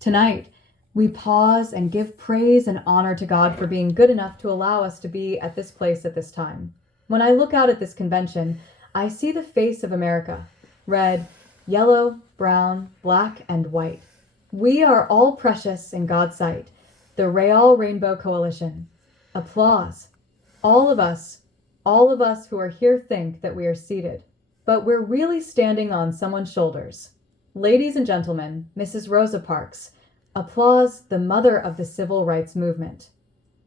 Tonight, we pause and give praise and honor to God for being good enough to allow us to be at this place at this time. When I look out at this convention, I see the face of America: red, yellow, brown, black, and white. We are all precious in God's sight. The Real Rainbow Coalition. Applause. All of us, all of us who are here think that we are seated, but we're really standing on someone's shoulders. Ladies and gentlemen, Mrs. Rosa Parks. Applause, the mother of the civil rights movement.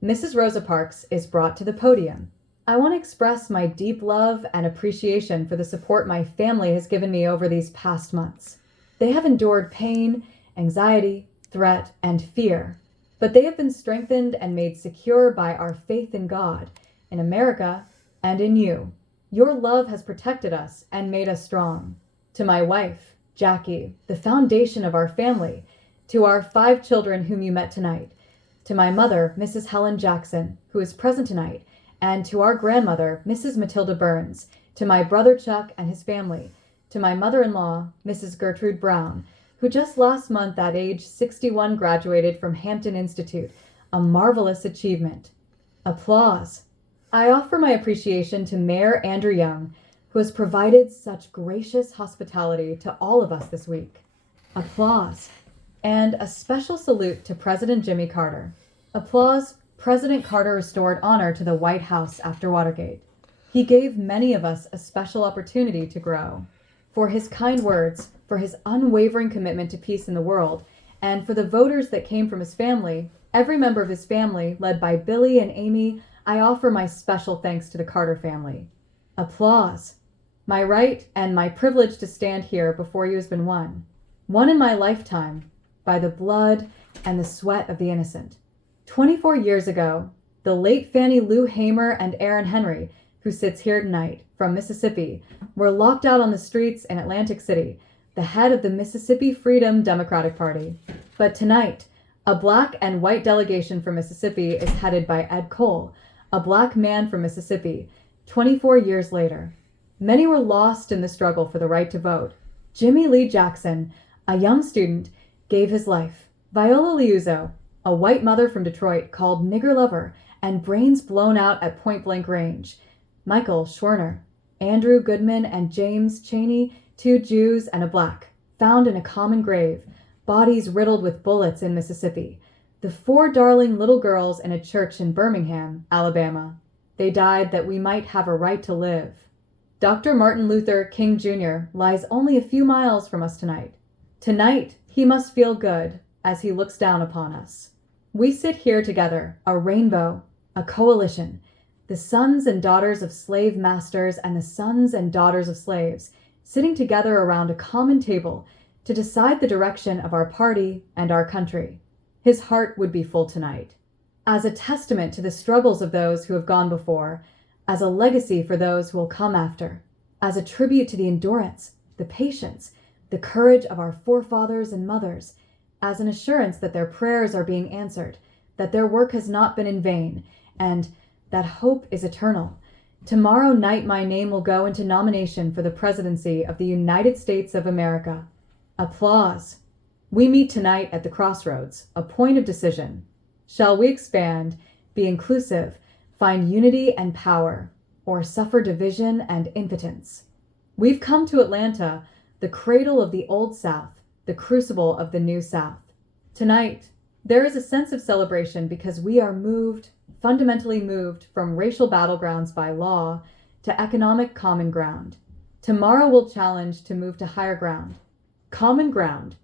Mrs. Rosa Parks is brought to the podium. I want to express my deep love and appreciation for the support my family has given me over these past months. They have endured pain, anxiety, threat, and fear, but they have been strengthened and made secure by our faith in God, in America, and in you. Your love has protected us and made us strong. To my wife, Jackie, the foundation of our family, to our 5 children whom you met tonight, to my mother, Mrs. Helen Jackson, who is present tonight, and to our grandmother, Mrs. Matilda Burns, to my brother Chuck and his family, to my mother-in-law, Mrs. Gertrude Brown, who just last month at age 61 graduated from Hampton Institute, a marvelous achievement. Applause. I offer my appreciation to Mayor Andrew Young, who has provided such gracious hospitality to all of us this week. Applause. And a special salute to President Jimmy Carter. Applause. President Carter restored honor to the White House after Watergate. He gave many of us a special opportunity to grow. For his kind words, for his unwavering commitment to peace in the world, and for the voters that came from his family, every member of his family, led by Billy and Amy, I offer my special thanks to the Carter family. Applause. My right and my privilege to stand here before you has been won in my lifetime, by the blood and the sweat of the innocent. 24 years ago, the late Fannie Lou Hamer and Aaron Henry, who sits here tonight, from Mississippi, were locked out on the streets in Atlantic City, the head of the Mississippi Freedom Democratic Party. But tonight, a black and white delegation from Mississippi is headed by Ed Cole, a black man from Mississippi, 24 years later. Many were lost in the struggle for the right to vote. Jimmy Lee Jackson, a young student, gave his life. Viola Liuzzo, a white mother from Detroit, called nigger lover and brains blown out at point-blank range. Michael Schwerner, Andrew Goodman, and James Cheney, 2 Jews and a black, found in a common grave, bodies riddled with bullets in Mississippi. The 4 darling little girls in a church in Birmingham, Alabama. They died that we might have a right to live. Dr. Martin Luther King Jr. lies only a few miles from us tonight. Tonight, he must feel good as he looks down upon us. We sit here together, a rainbow, a coalition, the sons and daughters of slave masters and the sons and daughters of slaves, sitting together around a common table to decide the direction of our party and our country. His heart would be full tonight. As a testament to the struggles of those who have gone before, as a legacy for those who will come after, as a tribute to the endurance, the patience, the courage of our forefathers and mothers, as an assurance that their prayers are being answered, that their work has not been in vain, and that hope is eternal. Tomorrow night my name will go into nomination for the presidency of the United States of America. Applause. We meet tonight at the crossroads, a point of decision. Shall we expand, be inclusive, find unity and power, or suffer division and impotence? We've come to Atlanta, the cradle of the Old South, the crucible of the New South. Tonight, there is a sense of celebration because we are fundamentally moved from racial battlegrounds by law to economic common ground. Tomorrow we'll challenge to move to higher ground. Common ground.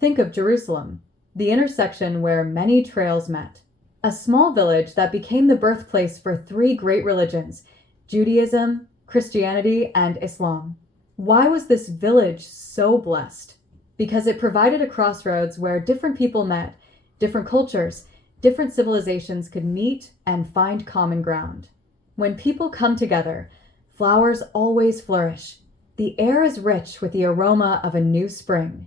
Think of Jerusalem, the intersection where many trails met. A small village that became the birthplace for 3 great religions, Judaism, Christianity, and Islam. Why was this village so blessed? Because it provided a crossroads where different people met, different cultures, different civilizations could meet and find common ground. When people come together, flowers always flourish. The air is rich with the aroma of a new spring.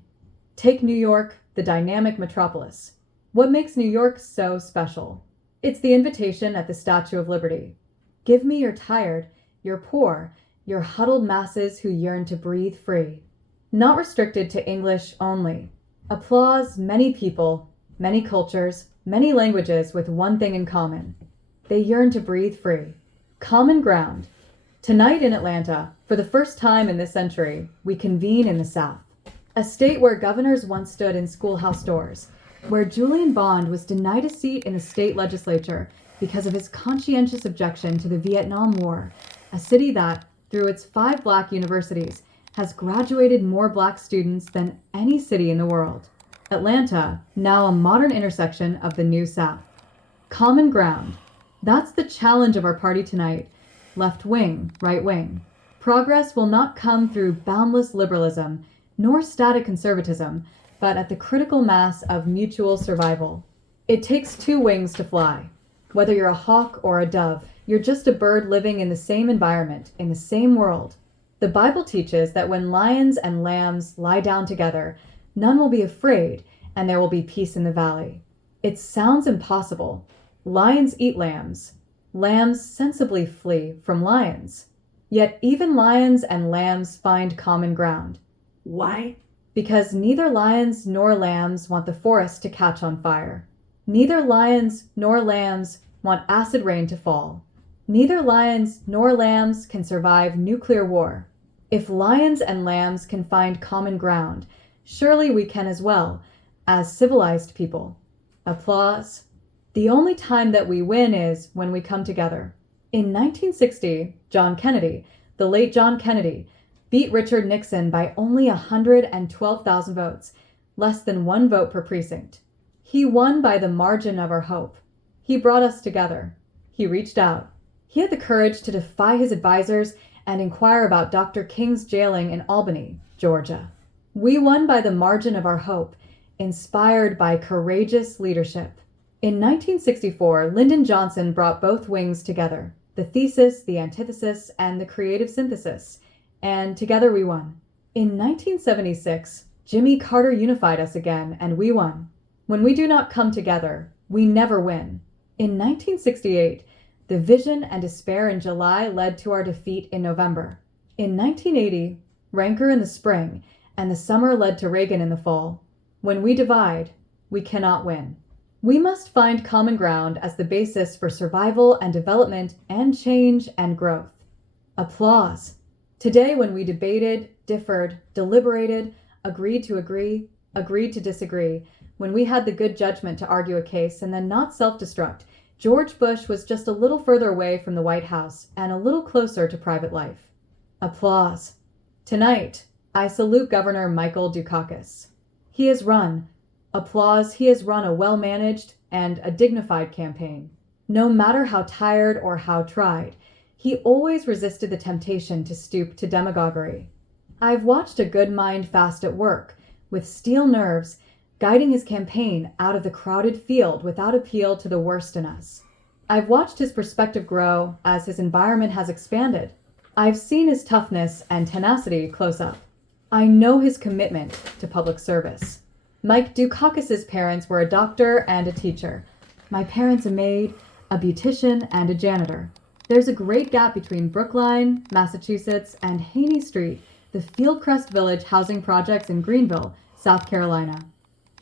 Take New York, the dynamic metropolis. What makes New York so special? It's the invitation at the Statue of Liberty. Give me your tired, your poor, your huddled masses who yearn to breathe free. Not restricted to English only. Applause, many people, many cultures, many languages with one thing in common. They yearn to breathe free. Common ground. Tonight in Atlanta, for the first time in this century, we convene in the South, a state where governors once stood in schoolhouse doors, where Julian Bond was denied a seat in the state legislature because of his conscientious objection to the Vietnam War, a city that, through its 5 black universities, has graduated more black students than any city in the world. Atlanta, now a modern intersection of the New South. Common ground. That's the challenge of our party tonight. Left wing, right wing. Progress will not come through boundless liberalism, nor static conservatism, but at the critical mass of mutual survival. It takes 2 wings to fly. Whether you're a hawk or a dove, you're just a bird living in the same environment, in the same world. The Bible teaches that when lions and lambs lie down together, none will be afraid, and there will be peace in the valley. It sounds impossible. Lions eat lambs. Lambs sensibly flee from lions. Yet even lions and lambs find common ground. Why? Because neither lions nor lambs want the forest to catch on fire. Neither lions nor lambs want acid rain to fall. Neither lions nor lambs can survive nuclear war. If lions and lambs can find common ground, surely we can as well, as civilized people. Applause. The only time that we win is when we come together. In 1960, John Kennedy, the late John Kennedy, beat Richard Nixon by only 112,000 votes, less than 1 vote per precinct. He won by the margin of our hope. He brought us together. He reached out. He had the courage to defy his advisors and inquire about Dr. King's jailing in Albany, Georgia. We won by the margin of our hope, inspired by courageous leadership. In 1964, Lyndon Johnson brought both wings together, the thesis, the antithesis, and the creative synthesis, and together we won. In 1976, Jimmy Carter unified us again, and we won. When we do not come together, we never win. In 1968, the vision and despair in July led to our defeat in November. In 1980, rancor in the spring, and the summer led to Reagan in the fall. When we divide, we cannot win. We must find common ground as the basis for survival and development and change and growth. Applause. Today, when we debated, differed, deliberated, agreed to agree, agreed to disagree, when we had the good judgment to argue a case and then not self-destruct, George Bush was just a little further away from the White House and a little closer to private life. Applause. Tonight, I salute Governor Michael Dukakis. He has run, applause, he has run a well-managed and a dignified campaign. No matter how tired or how tried, he always resisted the temptation to stoop to demagoguery. I've watched a good mind fast at work, with steel nerves, guiding his campaign out of the crowded field without appeal to the worst in us. I've watched his perspective grow as his environment has expanded. I've seen his toughness and tenacity close up. I know his commitment to public service. Mike Dukakis' parents were a doctor and a teacher. My parents a maid, a beautician, and a janitor. There's a great gap between Brookline, Massachusetts, and Haney Street, the Fieldcrest Village housing projects in Greenville, South Carolina.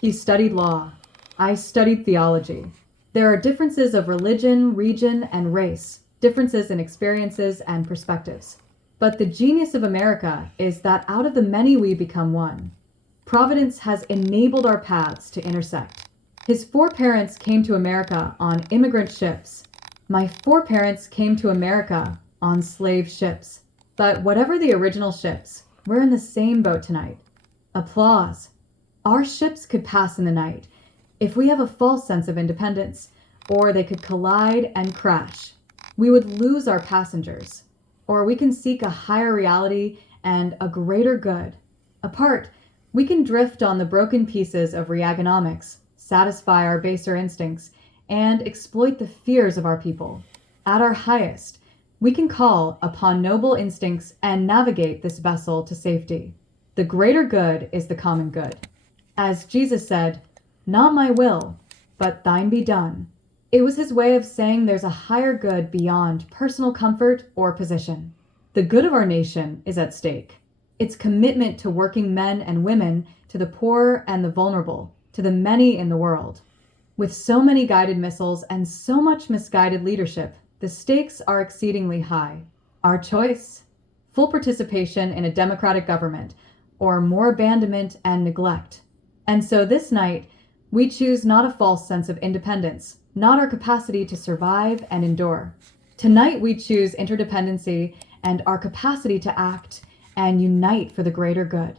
He studied law. I studied theology. There are differences of religion, region, and race, differences in experiences and perspectives. But the genius of America is that out of the many we become one. Providence has enabled our paths to intersect. His 4 parents came to America on immigrant ships. My 4 parents came to America on slave ships. But whatever the original ships, we're in the same boat tonight. Applause. Our ships could pass in the night if we have a false sense of independence, or they could collide and crash. We would lose our passengers, or we can seek a higher reality and a greater good. Apart, we can drift on the broken pieces of reaganomics, satisfy our baser instincts, and exploit the fears of our people. At our highest, we can call upon noble instincts and navigate this vessel to safety. The greater good is the common good. As Jesus said, "Not my will, but thine be done." It was his way of saying there's a higher good beyond personal comfort or position. The good of our nation is at stake. Its commitment to working men and women, to the poor and the vulnerable, to the many in the world. With so many guided missiles and so much misguided leadership, the stakes are exceedingly high. Our choice? Full participation in a democratic government, or more abandonment and neglect. And so this night, we choose not a false sense of independence, not our capacity to survive and endure. Tonight we choose interdependency and our capacity to act and unite for the greater good.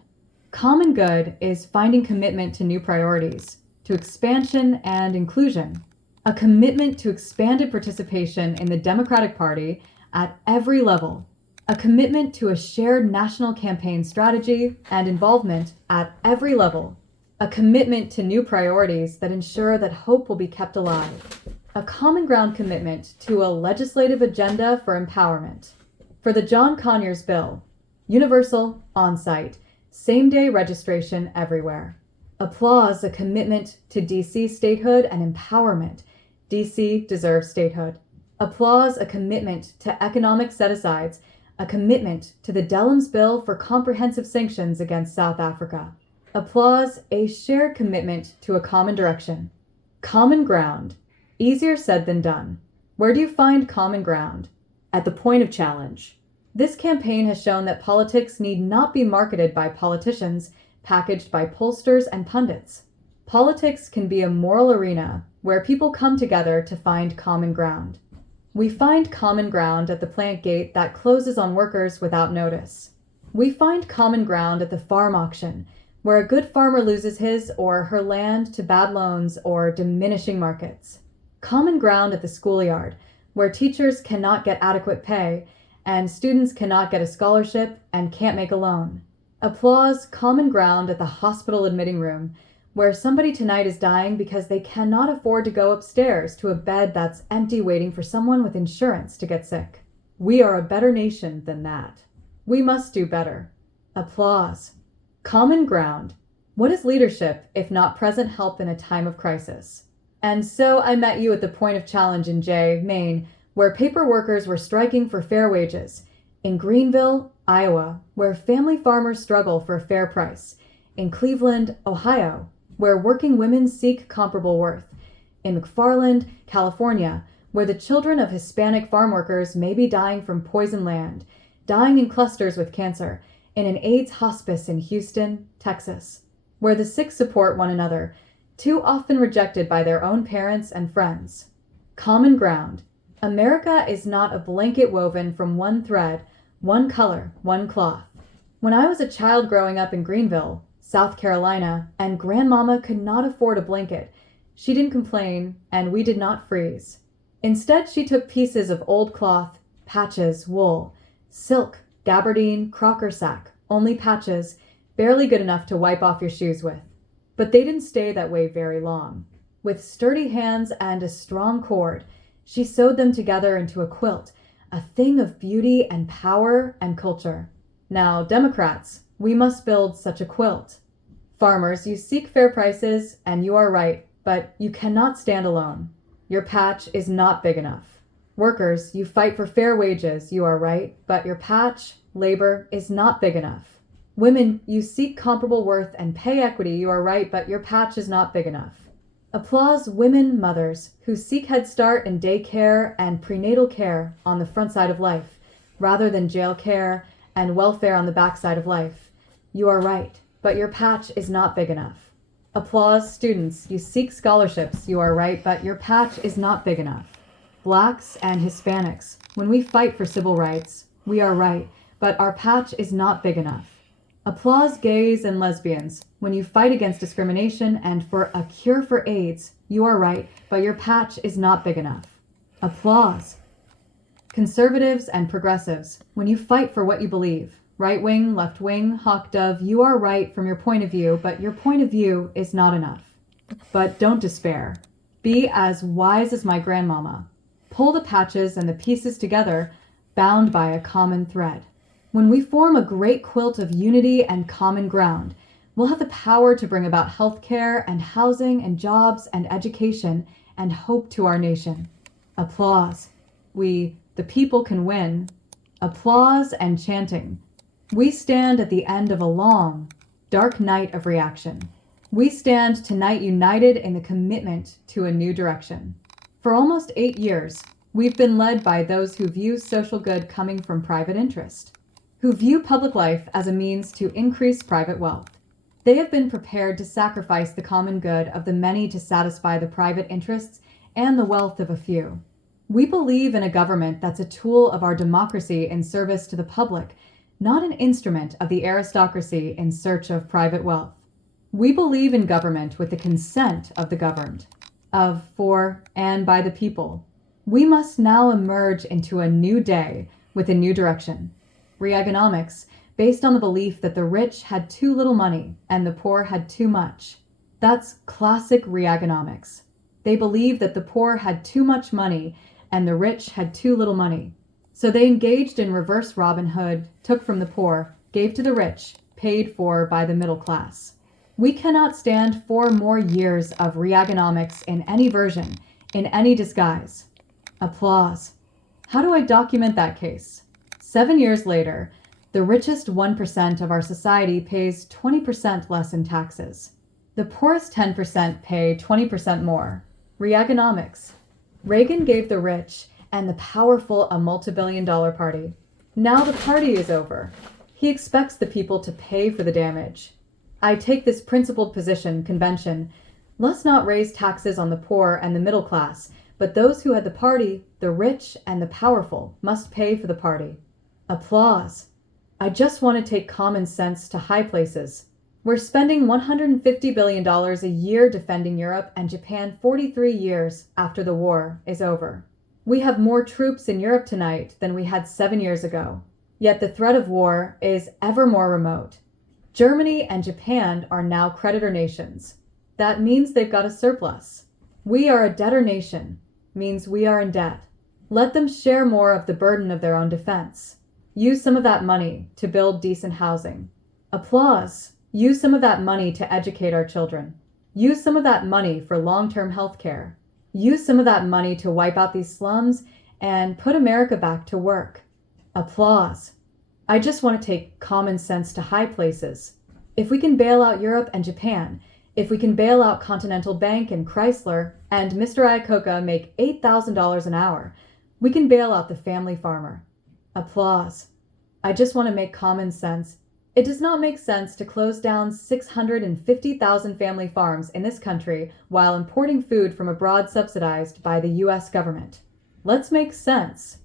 Common good is finding commitment to new priorities, to expansion and inclusion, a commitment to expanded participation in the Democratic Party at every level, a commitment to a shared national campaign strategy and involvement at every level, a commitment to new priorities that ensure that hope will be kept alive, a common ground commitment to a legislative agenda for empowerment. For the John Conyers bill, universal, on-site, same-day registration everywhere. Applause a commitment to DC statehood and empowerment. DC deserves statehood. Applause a commitment to economic set-asides, a commitment to the Dellums bill for comprehensive sanctions against South Africa. Applause a shared commitment to a common direction. Common ground. Easier said than done. Where do you find common ground? At the point of challenge. This campaign has shown that politics need not be marketed by politicians, packaged by pollsters and pundits. Politics can be a moral arena where people come together to find common ground. We find common ground at the plant gate that closes on workers without notice. We find common ground at the farm auction, where a good farmer loses his or her land to bad loans or diminishing markets. Common ground at the schoolyard, where teachers cannot get adequate pay and students cannot get a scholarship and can't make a loan. Applause common ground at the hospital admitting room, where somebody tonight is dying because they cannot afford to go upstairs to a bed that's empty waiting for someone with insurance to get sick. We are a better nation than that. We must do better. Applause. Common ground. What is leadership if not present help in a time of crisis? And so I met you at the point of challenge in Jay, Maine, where paper workers were striking for fair wages. In Greenville, Iowa, where family farmers struggle for a fair price. In Cleveland, Ohio, where working women seek comparable worth. In McFarland, California, where the children of Hispanic farm workers may be dying from poisoned land, dying in clusters with cancer, in an AIDS hospice in Houston, Texas, where the sick support one another, too often rejected by their own parents and friends. Common ground. America is not a blanket woven from one thread, one color, one cloth. When I was a child growing up in Greenville, South Carolina, and Grandmama could not afford a blanket, she didn't complain, and we did not freeze. Instead, she took pieces of old cloth, patches, wool, silk, gabardine, crocker sack, only patches, barely good enough to wipe off your shoes with. But they didn't stay that way very long. With sturdy hands and a strong cord, she sewed them together into a quilt, a thing of beauty and power and culture. Now, Democrats, we must build such a quilt. Farmers, you seek fair prices, and you are right, but you cannot stand alone. Your patch is not big enough. Workers, you fight for fair wages, you are right, but your patch, labor, is not big enough. Women, you seek comparable worth and pay equity, you are right, but your patch is not big enough. Applause women mothers who seek Head Start and daycare and prenatal care on the front side of life, rather than jail care and welfare on the back side of life. You are right, but your patch is not big enough. Applause students, you seek scholarships, you are right, but your patch is not big enough. Blacks and Hispanics, when we fight for civil rights, we are right, but our patch is not big enough. Applause gays and lesbians, when you fight against discrimination and for a cure for AIDS, you are right, but your patch is not big enough. Applause. Conservatives and progressives, when you fight for what you believe, right wing, left wing, hawk dove, you are right from your point of view, but your point of view is not enough. But don't despair. Be as wise as my grandmama. Pull the patches and the pieces together, bound by a common thread. When we form a great quilt of unity and common ground, we'll have the power to bring about health care and housing and jobs and education and hope to our nation. Applause. We, the people, can win. Applause and chanting. We stand at the end of a long, dark night of reaction. We stand tonight united in the commitment to a new direction. For almost 8 years, we've been led by those who view social good coming from private interest, who view public life as a means to increase private wealth. They have been prepared to sacrifice the common good of the many to satisfy the private interests and the wealth of a few. We believe in a government that's a tool of our democracy in service to the public, not an instrument of the aristocracy in search of private wealth. We believe in government with the consent of the governed, of, for, and by the people. We must now emerge into a new day with a new direction. Reaganomics, based on the belief that the rich had too little money and the poor had too much. That's classic Reaganomics. They believed that the poor had too much money and the rich had too little money. So they engaged in reverse Robin Hood, took from the poor, gave to the rich, paid for by the middle class. We cannot stand 4 more years of Reaganomics in any version, in any disguise. Applause. How do I document that case? 7 years later, the richest 1% of our society pays 20% less in taxes. The poorest 10% pay 20% more. Reaganomics. Reagan gave the rich and the powerful a multi-billion-dollar party. Now the party is over. He expects the people to pay for the damage. I take this principled position, convention. Let's not raise taxes on the poor and the middle class, but those who had the party, the rich and the powerful, must pay for the party. Applause. I just want to take common sense to high places. We're spending $150 billion a year defending Europe and Japan 43 years after the war is over. We have more troops in Europe tonight than we had 7 years ago. Yet the threat of war is ever more remote. Germany and Japan are now creditor nations. That means they've got a surplus. We are a debtor nation, means we are in debt. Let them share more of the burden of their own defense. Use some of that money to build decent housing. Applause. Use some of that money to educate our children. Use some of that money for long-term health care. Use some of that money to wipe out these slums and put America back to work. Applause. I just want to take common sense to high places. If we can bail out Europe and Japan, if we can bail out Continental Bank and Chrysler and Mr. Iacocca make $8,000 an hour, we can bail out the family farmer. Applause. I just want to make common sense. It does not make sense to close down 650,000 family farms in this country while importing food from abroad subsidized by the US government. Let's make sense.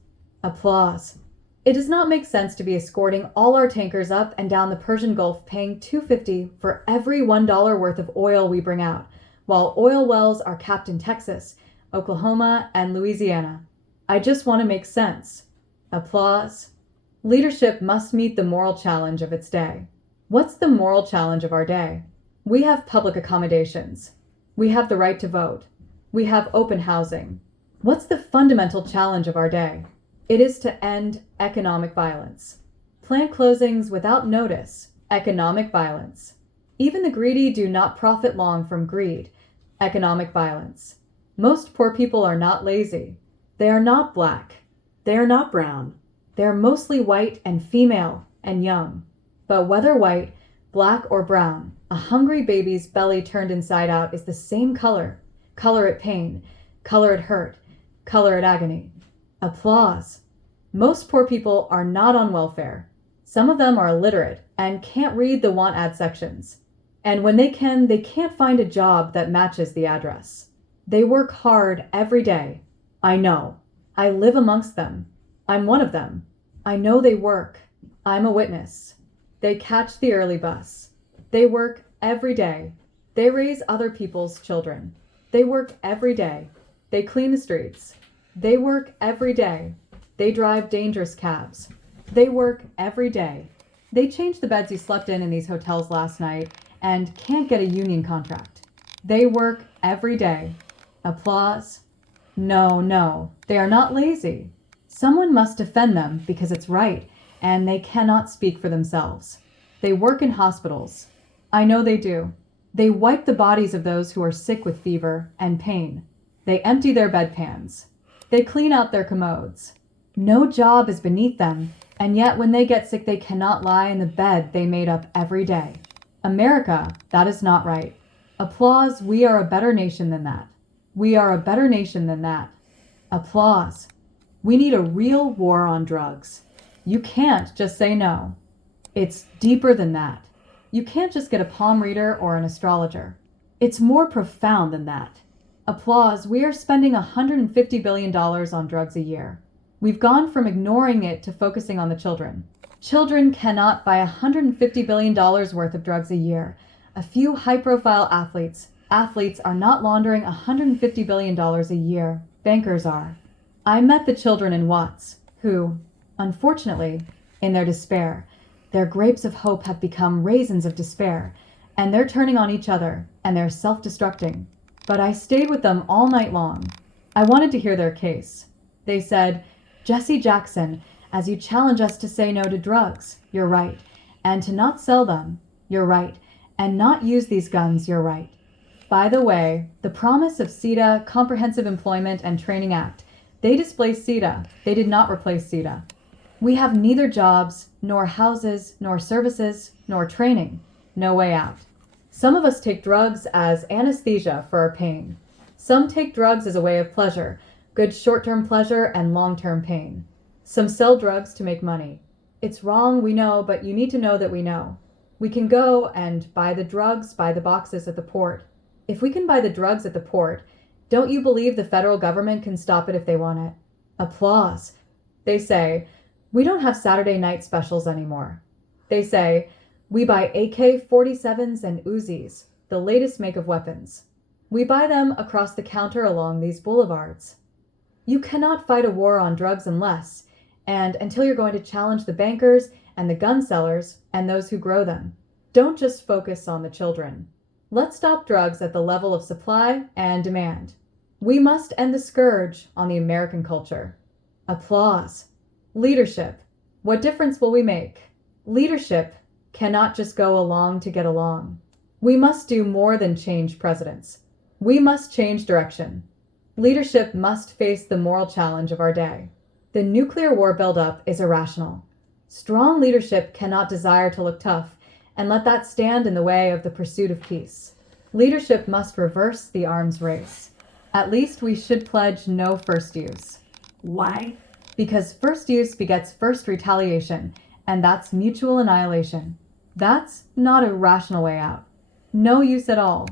Applause. It does not make sense to be escorting all our tankers up and down the Persian Gulf paying $2.50 for every $1 worth of oil we bring out, while oil wells are capped in Texas, Oklahoma, and Louisiana. I just want to make sense. Applause. Leadership must meet the moral challenge of its day. What's the moral challenge of our day? We have public accommodations. We have the right to vote. We have open housing. What's the fundamental challenge of our day? It is to end economic violence. Plant closings without notice, economic violence. Even the greedy do not profit long from greed, economic violence. Most poor people are not lazy. They are not black. They are not brown. They are mostly white and female and young. But whether white, black, or brown, a hungry baby's belly turned inside out is the same color. Color it pain, color it hurt, color it agony. Applause. Most poor people are not on welfare. Some of them are illiterate and can't read the want ad sections. And when they can, they can't find a job that matches the address. They work hard every day. I know. I live amongst them. I'm one of them. I know they work. I'm a witness. They catch the early bus. They work every day. They raise other people's children. They work every day. They clean the streets. They work every day. They drive dangerous cabs. They work every day. They change the beds you slept in these hotels last night and can't get a union contract. They work every day. Applause. No, they are not lazy. Someone must defend them because it's right, and they cannot speak for themselves. They work in hospitals. I know they do. They wipe the bodies of those who are sick with fever and pain. They empty their bedpans. They clean out their commodes. No job is beneath them, And yet, when they get sick, they cannot lie in the bed they made up every day. America, that is not right. Applause, we are a better nation than that. We are a better nation than that. Applause. We need a real war on drugs. You can't just say no. It's deeper than that. You can't just get a palm reader or an astrologer. It's more profound than that. Applause, we are spending $150 billion on drugs a year. We've gone from ignoring it to focusing on the children. Children cannot buy $150 billion worth of drugs a year. A few high-profile athletes are not laundering $150 billion a year. Bankers are. I met the children in Watts, who, unfortunately, in their despair, their grapes of hope have become raisins of despair, and they're turning on each other, and they're self-destructing. But I stayed with them all night long. I wanted to hear their case. They said, Jesse Jackson, as you challenge us to say no to drugs, you're right, and to not sell them, you're right, and not use these guns, you're right. By the way, the promise of CETA, Comprehensive Employment and Training Act, they displaced CETA. They did not replace CETA. We have neither jobs, nor houses, nor services, nor training. No way out. Some of us take drugs as anesthesia for our pain. Some take drugs as a way of pleasure, good short-term pleasure and long-term pain. Some sell drugs to make money. It's wrong, we know, but you need to know that we know. We can go and buy the drugs by the boxes at the port. If we can buy the drugs at the port, don't you believe the federal government can stop it if they want it? Applause. They say, we don't have Saturday night specials anymore. They say, we buy AK-47s and Uzis, the latest make of weapons. We buy them across the counter along these boulevards. You cannot fight a war on drugs unless, and until you're going to challenge the bankers and the gun sellers and those who grow them. Don't just focus on the children. Let's stop drugs at the level of supply and demand. We must end the scourge on the American culture. Applause. Leadership. What difference will we make? Leadership cannot just go along to get along. We must do more than change presidents. We must change direction. Leadership must face the moral challenge of our day. The nuclear war buildup is irrational. Strong leadership cannot desire to look tough and let that stand in the way of the pursuit of peace. Leadership must reverse the arms race. At least we should pledge no first use. Why? Because first use begets first retaliation, and that's mutual annihilation. That's not a rational way out. No use at all.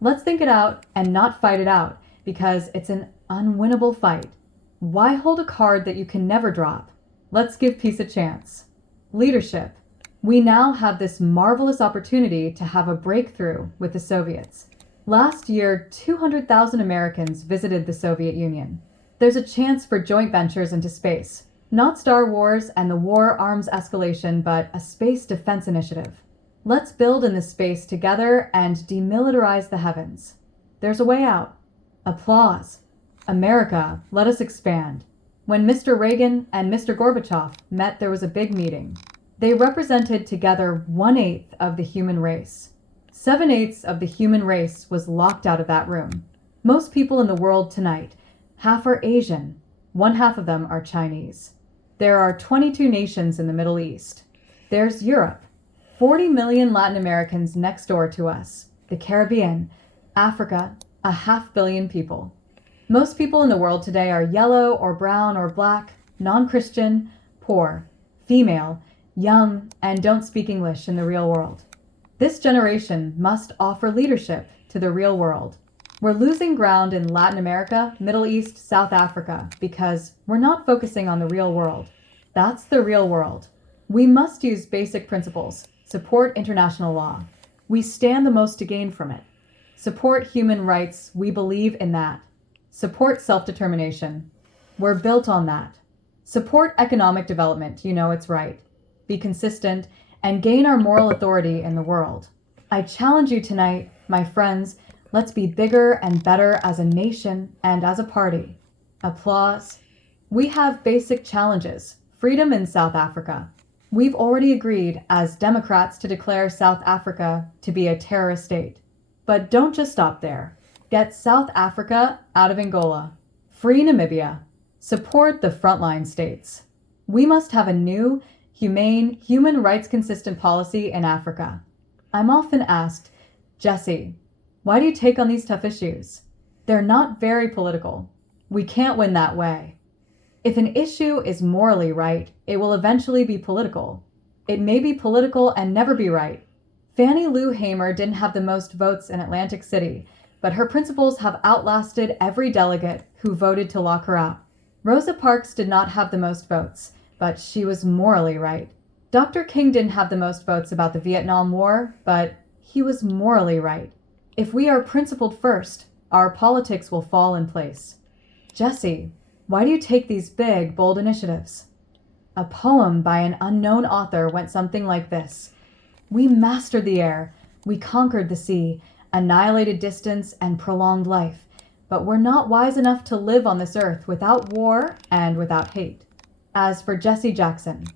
Let's think it out and not fight it out, because it's an unwinnable fight. Why hold a card that you can never drop? Let's give peace a chance. Leadership. We now have this marvelous opportunity to have a breakthrough with the Soviets. Last year, 200,000 Americans visited the Soviet Union. There's a chance for joint ventures into space. Not Star Wars and the war arms escalation, but a space defense initiative. Let's build in this space together and demilitarize the heavens. There's a way out. Applause. America, let us expand. When Mr. Reagan and Mr. Gorbachev met, there was a big meeting. They represented together 1/8 of the human race. 7/8 of the human race was locked out of that room. Most people in the world tonight, half are Asian, 1/2 of them are Chinese. There are 22 nations in the Middle East. There's Europe, 40 million Latin Americans next door to us, the Caribbean, Africa, 500 million people. Most people in the world today are yellow or brown or black, non-Christian, poor, female, young, and don't speak English in the real world. This generation must offer leadership to the real world. We're losing ground in Latin America, Middle East, South Africa, because we're not focusing on the real world. That's the real world. We must use basic principles, support international law. We stand the most to gain from it. Support human rights, we believe in that. Support self-determination. We're built on that. Support economic development, you know it's right. Be consistent and gain our moral authority in the world. I challenge you tonight, my friends, let's be bigger and better as a nation and as a party. Applause. We have basic challenges. Freedom in South Africa. We've already agreed as Democrats to declare South Africa to be a terrorist state. But don't just stop there. Get South Africa out of Angola. Free Namibia. Support the frontline states. We must have a new, humane, human rights consistent policy in Africa. I'm often asked, Jesse, why do you take on these tough issues? They're not very political. We can't win that way. If an issue is morally right, it will eventually be political. It may be political and never be right. Fannie Lou Hamer didn't have the most votes in Atlantic City, but her principles have outlasted every delegate who voted to lock her out. Rosa Parks did not have the most votes, but she was morally right. Dr. King didn't have the most votes about the Vietnam War, but he was morally right. If we are principled first, our politics will fall in place. Jesse, why do you take these big, bold initiatives? A poem by an unknown author went something like this. We mastered the air, we conquered the sea, annihilated distance and prolonged life, but we're not wise enough to live on this earth without war and without hate. As for Jesse Jackson,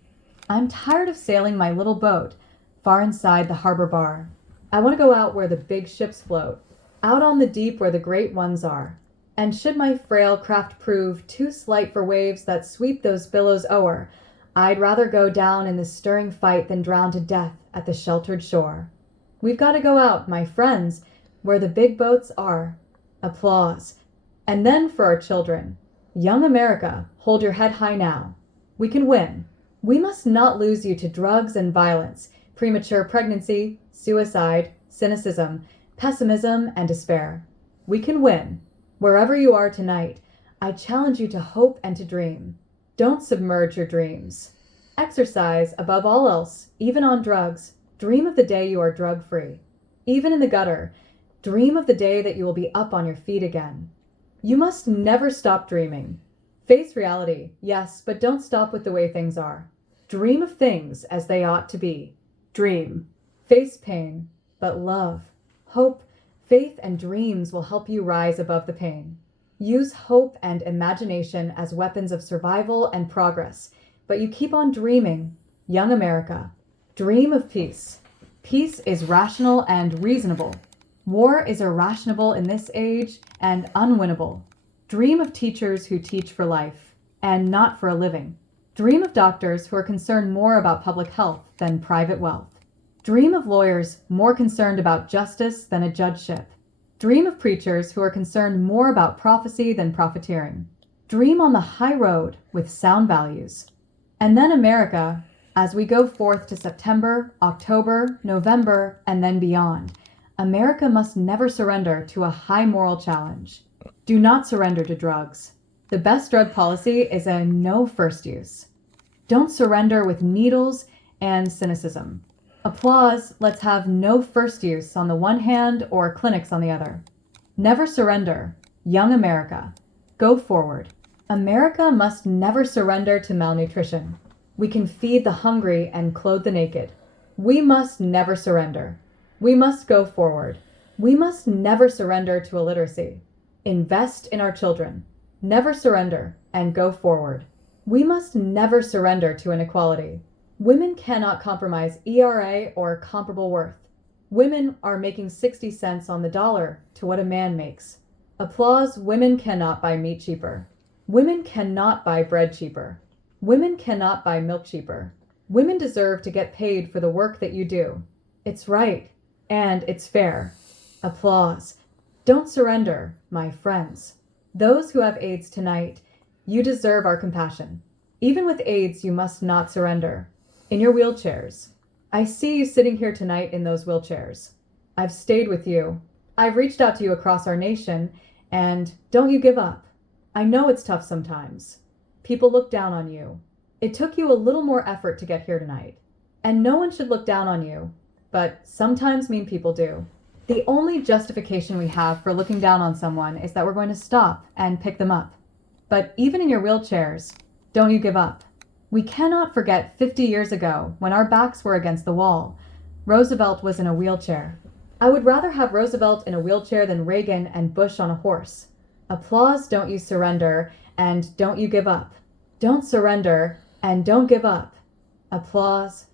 I'm tired of sailing my little boat far inside the harbor bar. I want to go out where the big ships float, out on the deep where the great ones are. And should my frail craft prove too slight for waves that sweep those billows o'er, I'd rather go down in the stirring fight than drown to death at the sheltered shore. We've got to go out, my friends, where the big boats are. Applause. And then for our children. Young America, hold your head high now. We can win. We must not lose you to drugs and violence, premature pregnancy, suicide, cynicism, pessimism, and despair. We can win. Wherever you are tonight, I challenge you to hope and to dream. Don't submerge your dreams. Exercise, above all else, even on drugs. Dream of the day you are drug-free. Even in the gutter, dream of the day that you will be up on your feet again. You must never stop dreaming. Face reality, yes, but don't stop with the way things are. Dream of things as they ought to be. Dream. Face pain, but love, hope, faith, and dreams will help you rise above the pain. Use hope and imagination as weapons of survival and progress, but you keep on dreaming. Young America, dream of peace. Peace is rational and reasonable. War is irrational in this age and unwinnable. Dream of teachers who teach for life and not for a living. Dream of doctors who are concerned more about public health than private wealth. Dream of lawyers more concerned about justice than a judgeship. Dream of preachers who are concerned more about prophecy than profiteering. Dream on the high road with sound values. And then America, as we go forth to September, October, November, and then beyond, America must never surrender to a high moral challenge. Do not surrender to drugs. The best drug policy is a no first use. Don't surrender with needles and cynicism. Applause, let's have no first use on the one hand or clinics on the other. Never surrender. Young America. Go forward. America must never surrender to malnutrition. We can feed the hungry and clothe the naked. We must never surrender. We must go forward. We must never surrender to illiteracy. Invest in our children. Never surrender and go forward. We must never surrender to inequality. Women cannot compromise ERA or comparable worth. Women are making 60 cents on the dollar to what a man makes. Applause, women cannot buy meat cheaper. Women cannot buy bread cheaper. Women cannot buy milk cheaper. Women deserve to get paid for the work that you do. It's right, and it's fair. Applause. Don't surrender, my friends. Those who have AIDS tonight, you deserve our compassion. Even with AIDS, you must not surrender. In your wheelchairs. I see you sitting here tonight in those wheelchairs. I've stayed with you. I've reached out to you across our nation, and don't you give up. I know it's tough sometimes. People look down on you. It took you a little more effort to get here tonight. And no one should look down on you, but sometimes mean people do. The only justification we have for looking down on someone is that we're going to stop and pick them up. But even in your wheelchairs, don't you give up. We cannot forget 50 years ago when our backs were against the wall. Roosevelt was in a wheelchair. I would rather have Roosevelt in a wheelchair than Reagan and Bush on a horse. Applause, don't you surrender, and don't you give up. Don't surrender, and don't give up. Applause.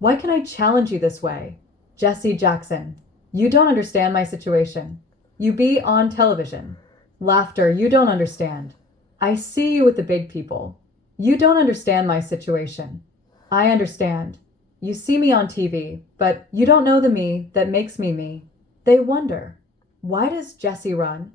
Why can I challenge you this way? Jesse Jackson. You don't understand my situation. You be on television. Laughter, you don't understand. I see you with the big people. You don't understand my situation. I understand. You see me on TV, but you don't know the me that makes me me. They wonder, why does Jesse run?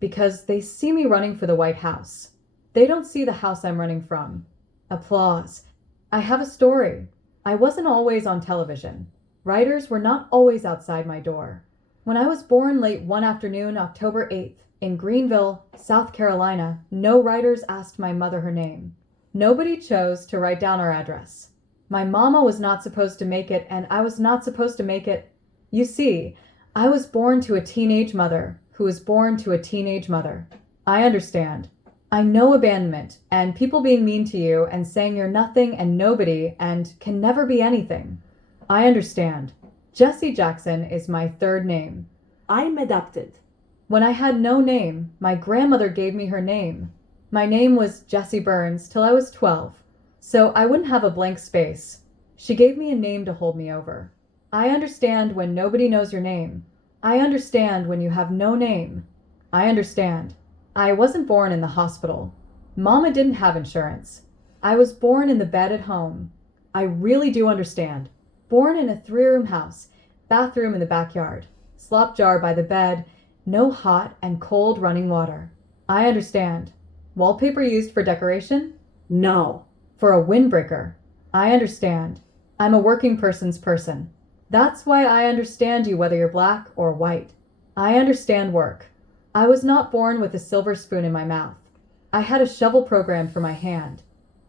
Because they see me running for the White House. They don't see the house I'm running from. Applause. I have a story. I wasn't always on television. Writers were not always outside my door. When I was born late one afternoon, October 8th, in Greenville, South Carolina, no writers asked my mother her name. Nobody chose to write down our address. My mama was not supposed to make it, and I was not supposed to make it. You see, I was born to a teenage mother who was born to a teenage mother. I understand. I know abandonment and people being mean to you and saying you're nothing and nobody and can never be anything. I understand. Jesse Jackson is my third name. I'm adopted. When I had no name, my grandmother gave me her name. My name was Jessie Burns till I was 12, so I wouldn't have a blank space. She gave me a name to hold me over. I understand when nobody knows your name. I understand when you have no name. I understand. I wasn't born in the hospital. Mama didn't have insurance. I was born in the bed at home. I really do understand. Born in a 3-room house, bathroom in the backyard, slop jar by the bed, no hot and cold running water. I understand. Wallpaper used for decoration? No. For a windbreaker. I understand. I'm a working person's person. That's why I understand you whether you're black or white. I understand work. I was not born with a silver spoon in my mouth. I had a shovel program for my hand.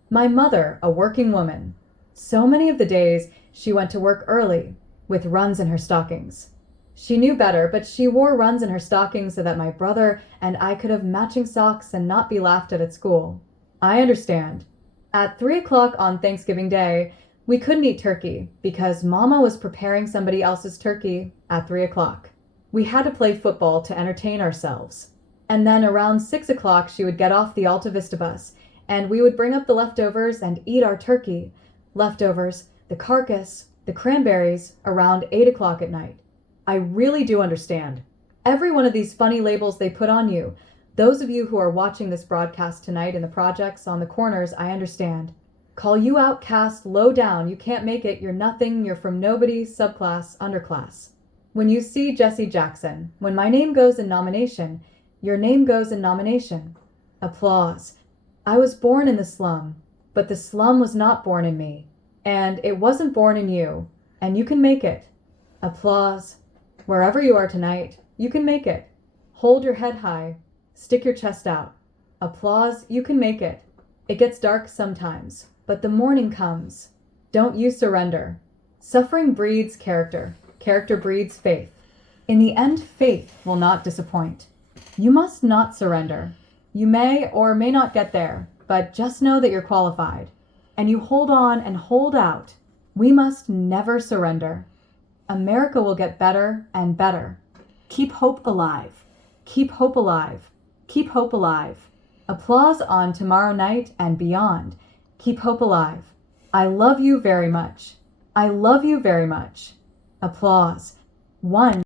My mother, a working woman. So many of the days she went to work early, with runs in her stockings. She knew better, but she wore runs in her stockings so that my brother and I could have matching socks and not be laughed at school. I understand. At 3 o'clock on Thanksgiving Day, we couldn't eat turkey because Mama was preparing somebody else's turkey at 3 o'clock. We had to play football to entertain ourselves. And then around 6 o'clock she would get off the Alta Vista bus, and we would bring up the leftovers and eat our turkey. Leftovers, the carcass, the cranberries, around 8 o'clock at night. I really do understand. Every one of these funny labels they put on you, those of you who are watching this broadcast tonight in the projects on the corners, I understand. Call you outcast, low down, you can't make it, you're nothing, you're from nobody, subclass, underclass. When you see Jesse Jackson, when my name goes in nomination, your name goes in nomination. Applause. I was born in the slum, but the slum was not born in me, and it wasn't born in you, and you can make it. Applause. Wherever you are tonight, you can make it. Hold your head high. Stick your chest out. Applause, you can make it. It gets dark sometimes, but the morning comes. Don't you surrender. Suffering breeds character. Character breeds faith. In the end, faith will not disappoint. You must not surrender. You may or may not get there, but just know that you're qualified. And you hold on and hold out. We must never surrender. America will get better and better. Keep hope alive. Keep hope alive. Keep hope alive. Applause on tomorrow night and beyond. Keep hope alive. I love you very much. I love you very much. Applause. 1.